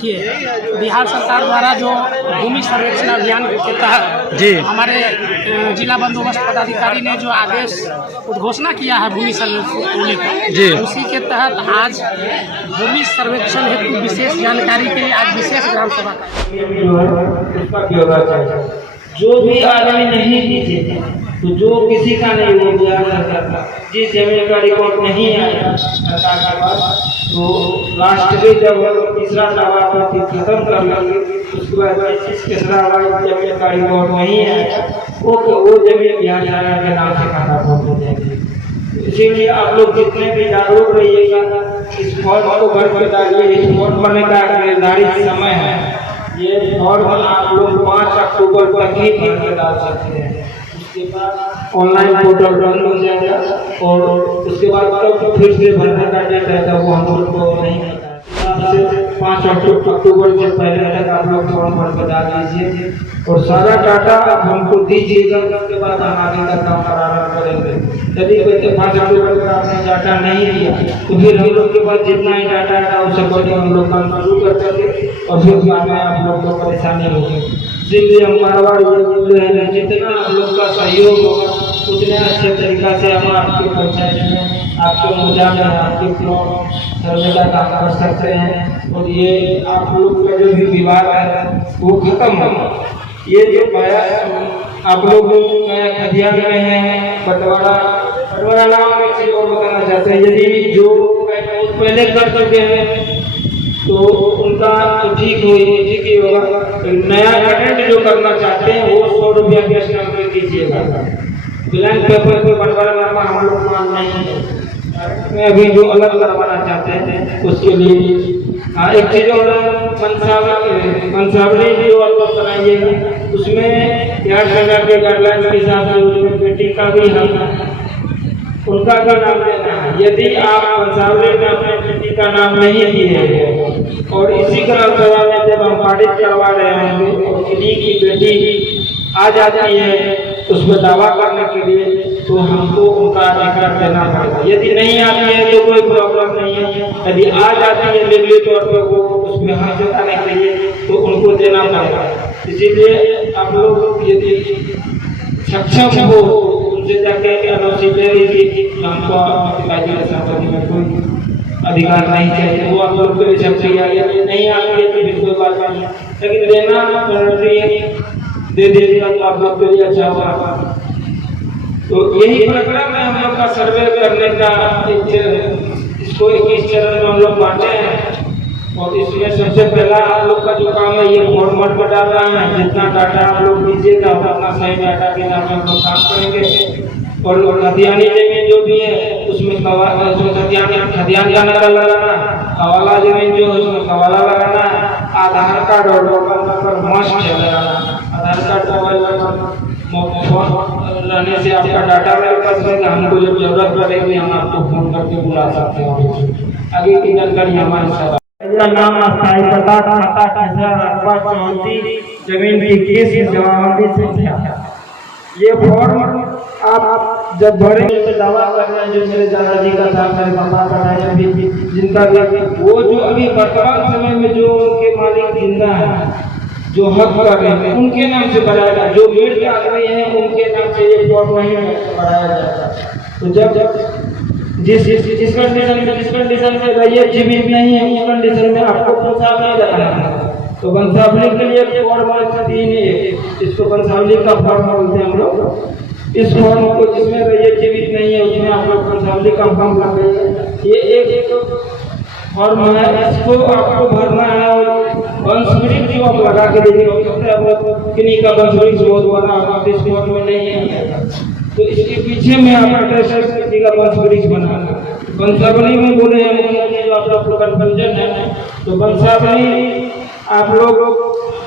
देखिए, बिहार सरकार द्वारा जो भूमि सर्वेक्षण अभियान के तहत जी हमारे जिला बंदोबस्त पदाधिकारी ने जो आदेश घोषणा किया है भूमि सर्वेक्षण को लेकर, जी उसी के तहत आज भूमि सर्वेक्षण हेतु विशेष जानकारी के लिए आज विशेष ग्राम सभा उसका ब्यौरा चाहिए। जो भी आदमी नहीं दीजिए तो जो किसी का नहीं हो बिहार सरकार का जिस जमीन का रिकॉर्ड नहीं आया सरकार के पास, तो लास्ट में जब तीसरा दावा खत्म कर लेंगे उसके बाद तीसरा जमीन का रिकॉर्ड नहीं आया वो जमीन बिहार सरकार के नाम से खाता खोल हो जाएगी। इसीलिए आप लोग जितने भी जागरूक रहिएगा, इस फॉर्म को भर कर डालिए। इस फॉर्म भरने का निर्धारित समय है, ये फॉर्म आप लोग 5 अक्टूबर तक ही भर कर डाल सकते हैं। उसके बाद ऑनलाइन पोर्टल बंद हो जाएगा और उसके बाद तब फिर से भरने का डेट रहता है, वो हम लोग को नहीं पता है। 5 अक्टूबर से पहले तक आप लोग फॉर्म भर कर डाल दीजिए और सारा डाटा आप हमको दीजिएगा। उसके बाद हम आगे का काम प्रारंभ करेंगे। यदि कोई 5 अक्टूबर तक आपने डाटा नहीं दिया तो फिर हम लोग के पास जितना ही डाटा है उससे बढ़िया हम लोग काम शुरू कर देंगे और फिर बाद में आप लोग को परेशानी होगी। इसलिए हम बार बार ये बोल रहे हैं, जितना हम लोग का सहयोग होगा उतने अच्छे तरीका से हम आपके पंचायत में, आपके मुहल्ला में, आपके प्लॉट सर्वे का काम कर सकते हैं और ये आप लोग का जो भी विवाद है वो खत्म होगा। ये जो पाया आप लोग खदियान में है बंटवारा नाम में चीज और बताना चाहते हैं। यदि जो पहले कर चुके हैं तो उनका तो ठीक ही होगा। नया अटेंड जो करना चाहते हैं वो 100 रुपया के स्टैम्प में दीजिएगा। ब्लैंक पेपर पे बंटवारा नामा हम लोग मान नहीं है। मैं अभी जो अलग करवाना चाहते हैं उसके लिए एक चीज और पंचावली जो आप लोग बनाइएगा उसमें 1000 के गाइडलाइन के हिसाब से उसमें बेटी का भी हम उनका भी नाम देना है। यदि आप पंचावली में अपने बेटी का नाम नहीं दिए और इसी ग्राम सभा में जब हम पारित करवा रहे होंगे और किसी की बेटी आ जाती है उसमें दावा करने के लिए तो हमको उनका अधिकार देना पड़ेगा। यदि नहीं आती है तो कोई प्रॉब्लम नहीं है, यदि आ जाती है लीगली तौर पर वो उसमें हाथ जताने के लिए तो उनको देना पड़ेगा। इसीलिए आप लोग यदि सक्षम हो उनसे जाके एनओसी ले लीजिए। हमको में कोई अधिकार नहीं चाहिए, वो आप लोग के लिए सब्सिडी नहीं आती है तो फिर कोई बात नहीं, लेकिन देना दे दीजिएगा तो आप लोग के लिए अच्छा होगा। तो यही प्रक्रम है हम लोग का सर्वे करने का। इसको 21 चरण में हम लोग बांटे हैं और इसमें सबसे पहला आप लोग का जो काम है ये फॉर्मेट पर डालना है। जितना डाटा आप लोग दीजिएगा उतना सही डाटा के नाम हम लोग काम करेंगे। और खतियानी जमीन जो भी है उसमें खतियान का नारा लगाना, हवाला जमीन जो है उसमें हवाला लगाना, आधार कार्ड और मोबाइल नंबर मस्ट है लगाना। आधार कार्ड मोबाइल नंबर फोन रहने से आपका डाटा मेरे पास रहेगा। हमको जब जरूरत पड़ेगी हम आपको फोन करके बुला सकते हैं। आगे की जानकारी हमारे साथ नाम अस्थायी पता खाता खाता 34 जमीन की 21 जमाबंदी संख्या। ये फॉर्म आप जब भरेंगे तो दावा कर रहे हैं जो मेरे दादाजी का था, मेरे पापा का था, जिनका भी वो जो अभी वर्तमान समय में जो उनके मालिक जिंदा है जो हक कर रहे हैं उनके नाम से बनाएगा। जो मृत आदमी हैं उनके नाम से ये फॉर्म नहीं बनाया जाता। तो जब जिस कंडीशन में रहिए जीवित नहीं है उस कंडीशन में आपको पंचावली लगाना है। तो पंचावली के लिए फॉर्म इसको पंचावली का फॉर्म बोलते हैं हम लोग। इस फॉर्म को जिसमें रहिए जीवित नहीं है उसमें आप लोग पंचावली का फॉर्म लगाइए। ये एक फॉर्म है, इसको आपको भरना है और वंशवृक्ष जो आप लगा के देखिए किन्हीं का वंशवृक्ष बहुत बड़ा आपका इस फॉर्म में नहीं है तो इसके पीछे में आप किसी का वंशवृक्ष बनाना। वंशावली में बोले हैं मुखिया जी जो आप लोग कन्फ्यूजन है तो वंशावली आप लोग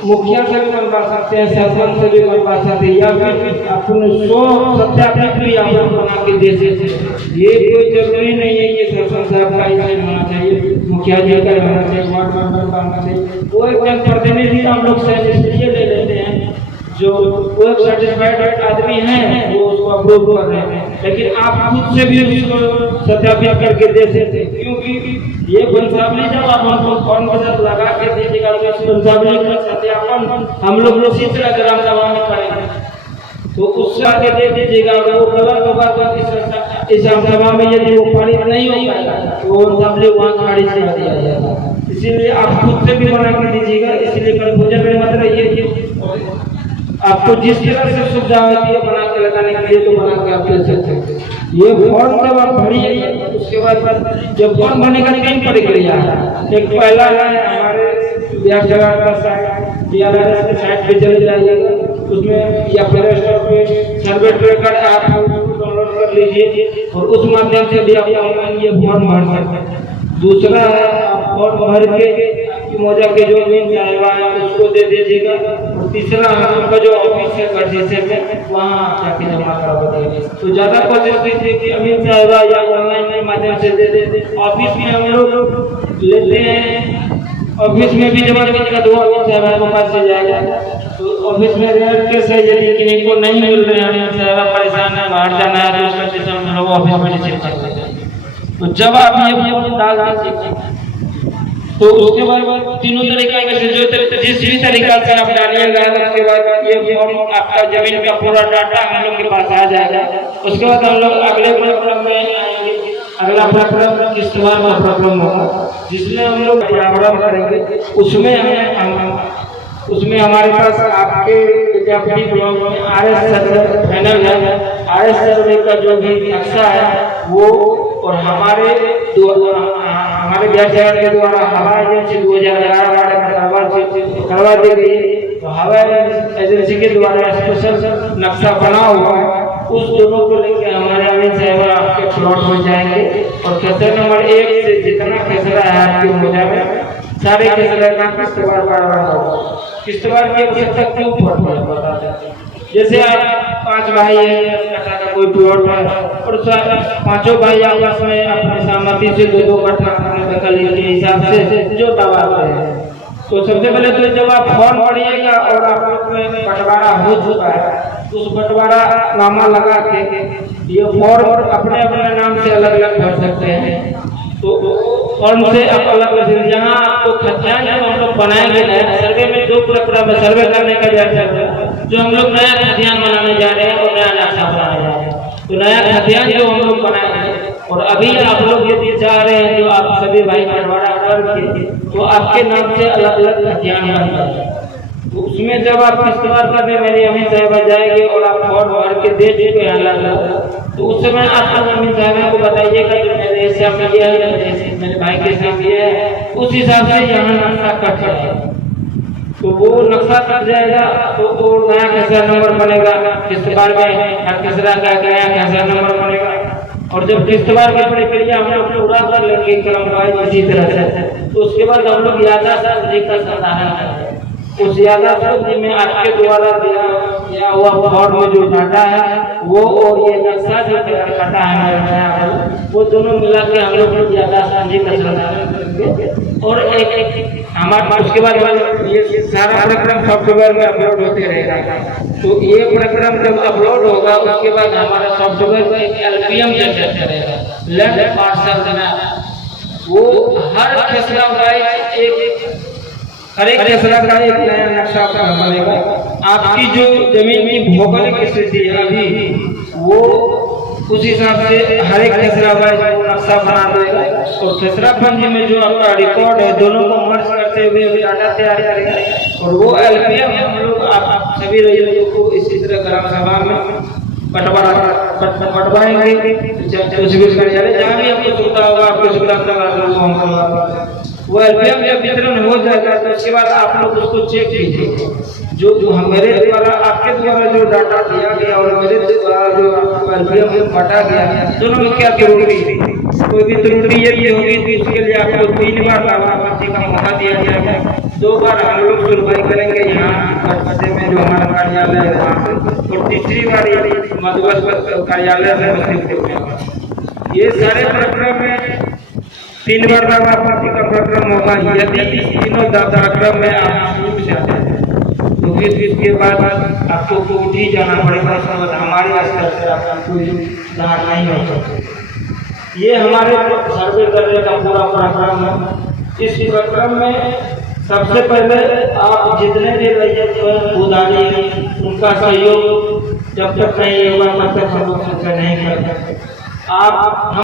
मुखिया से भी बनवा सकते हैं, सरपंच से भी बनवा सकते हैं या फिर अपने 100 सत्यापित भी आप लोग बना के दे सकते हैं। ये कोई जरूरी नहीं है कि सरपंच साहब का ही होना चाहिए, मुखिया जी का होना चाहिए, वार्ड मेंबर का होना चाहिए। वो एक जनप्रतिनिधि हम लोग से ले लेते हैं जो वो एक सर्टिफाइड आदमी है वो उसको अप्रूव कर रहे हैं, लेकिन आप खुद से भी उसको सत्यापित करके दे सकते हैं। क्योंकि ये वंशावली जब आप हमको फॉर्म के साथ लगा के दीजिएगा पंचावली का सत्यापन हम लोग तीसरा ग्राम सभा में करेंगे, तो उससे आगे दे दीजिएगा। और वो गलत होगा तो इस सभा में यदि वो पारित नहीं हो पाएगा तो वो सब लोग वहाँ खारिज कर दिया जाएगा। इसीलिए आप खुद से भी बना के दीजिएगा। इसलिए कल भोजन में मत रहिए कि आपको जिस तरह से सुविधा होती है बना के लगाने के लिए तो बना के आप ले सकते हैं। ये फॉर्म जब आप भरिए उसके बाद जब फॉर्म भरने का 3 प्रक्रिया है। एक पहला है हमारे बिहार सरकार का साइट, DRRS के साइट पे चले जाइएगा, उसमें या प्ले स्टोर पे सर्वे ट्रैकर ऐप डाउनलोड कर लीजिए और उस माध्यम से भी आप ऑनलाइन ये फॉर्म भर सकते हैं। दूसरा है आप फॉर्म भर के मौजा के जो मेन साहिबा है उसको दे दीजिएगा। और तीसरा आपका जो ऑफिस है गर्जिसे में वहाँ आप जाके जमा करवा दीजिए। तो ज़्यादा कोशिश कीजिए कि अमीन साहिबा या ऑनलाइन के माध्यम से दे दे। ऑफिस में हम लोग लेते हैं, ऑफिस में भी जमा कीजिएगा तो अमीन साहिबा के पास से जाएगा। तो ऑफिस में रेयर केस है यदि किसी को नहीं मिल रहे हैं, अमीन साहिबा परेशान है, बाहर जाना है, तो उसका सिस्टम हम लोग ऑफिस में रिसीव कर सकते हैं। तो जब आप ये डाल दीजिए तो उसके बाद तीनों तरीका से जो जिस भी तरीका से आप डालिएगा उसके बाद ये फॉर्म आपका जमीन का पूरा डाटा हम लोग के पास आ जाएगा। उसके बाद हम लोग अगले प्रक्रम में आएंगे। अगला प्रक्रम किस्तवार का प्रक्रम होगा जिसमें हम लोग प्रारंभ करेंगे। उसमें हमारे पास आपके विद्यापति ब्लॉक में RS सर्वे पैनल है। RS सर्वे का जो भी नक्शा है वो और हमारे बिहार सरकार के द्वारा हवाई एजेंसी 2011 में करवा दी गई। तो हवाई एजेंसी के द्वारा स्पेशल नक्शा बना हुआ है। उस दोनों को लेकर हमारे अमीन साहब आपके प्लॉट में जाएंगे और खेसरा नंबर 1 से जितना खेसरा है आपके मौजा में सारे खेसरा का किस्तवार होगा। किस्तवार की आवश्यकता क्यों पड़ती है? जैसे आप 5 भाई हैं, का कोई प्लॉट है और पांचों भाई आपस में अपनी सहमति से 2-2 कट्ठा दखल के हिसाब से जो दबाते हैं। तो सबसे पहले तो जब आप फॉर्म भरिएगा और आप लोग में बंटवारा हो चुका है तो उस बंटवारा नामा लगा के ये फॉर्म अपने अपने नाम से अलग अलग भर सकते हैं। तो फॉर्म से आप अलग अलग जहाँ आपको खतियान जब हम लोग बनाएंगे नया सर्वे में 2 प्रक्रम में सर्वे करने का जो हम लोग नया खतियान बनाने जा रहे हैं और नया नक्शा बनाने जा रहे हैं। तो नया खतियान जो हम लोग बनाएंगे और अभी आप लोग यदि चाह रहे हैं जो आप सभी भाई बंटवारा करके तो आपके नाम से अलग अलग खतियान बन जाए। तो उसमें जब आप किस्तवार करने मेरे अमीन साहिबा जाएंगे और आप फॉर्म भर के दे चुके हैं अलग तो उस समय आप अमीन साहिबा को बताइएगा जो मेरे हिसाब में ये है, मेरे भाई के हिसाब ये है, उस हिसाब से यहाँ नक्शा कट जाएगा। तो वो नक्शा कट जाएगा तो वो नया खेसरा नंबर बनेगा। किस्तवार में हर खेसरा का नया खेसरा नंबर बनेगा। और जब किस्तवार की प्रक्रिया हम लोग पूरा कर लेंगे क्रमवाइज इसी तरह से तो उसके बाद हम लोग यादाश्त लेकर संधारण करेंगे। उस यादाश्त में आपके द्वारा दिया हुआ फॉर्म में जो डाटा है वो और ये नक्शा जो डाटा है वो दोनों मिला के हम लोग यादाश्त का संधारण करेंगे। और एक हमारे उसके बाद ये सारा प्रक्रम सॉफ्टवेयर में अपलोड होते रहेगा। तो ये प्रक्रम जब अपलोड होगा उसके बाद हमारा सॉफ्टवेयर में LPM जनरेट करेगा, लैंड पार्सल मैप। वो हर खेसरा वाइज हर एक खेसरा का एक नया नक्शा बनेगा। आपकी जो जमीन की भौगोलिक स्थिति है अभी वो उस हिसाब से हर एक खेसरा वाइज नक्शा बना देगा। और खेसरा पंजी में जो आपका रिकॉर्ड है दोनों को मर्ज करते हुए डाटा तैयार करेगा। और वो LPM हम लोग आप सभी रैयतों को इसी तरह ग्राम सभा में बंटवाएंगे। जहाँ भी आपको सुविधा होगा आपको सुविधा वो LPM जब वितरण हो जाएगा तो उसके बाद आप लोग उसको चेक कीजिए। जो मेरे द्वारा आपके द्वारा जो डाटा दिया गया और मेरे द्वारा जो LPM बटा गया दोनों में क्या त्रुटि है? कोई भी त्रुटि यदि होगी तो इसके लिए आपको 3 बार लाभार्थी का मौका दिया जाएगा। 2 बार हम लोग सुनवाई करेंगे यहाँ में जो हमारा कार्यालय है वहाँ से, और तीसरी बार यदि मधुबन कार्यालय में। ये सारे प्रक्रम में 3 बार लाभार्थी का प्रक्रम होगा। यदि इस तीनों प्रक्रम में आप छूट जाते हैं तो फिर इसके बाद आपको कोर्ट ही जाना पड़ेगा। हमारे स्तर से आपका कोई सुधार नहीं हो सकता। ये हमारे सर्वे करने का पूरा प्रक्रम है। इस प्रक्रम में सबसे पहले आप जितने भी रैयत उदारी उनका सहयोग जब तक नहीं होगा तब तक हम लोग नहीं कर सकते। आप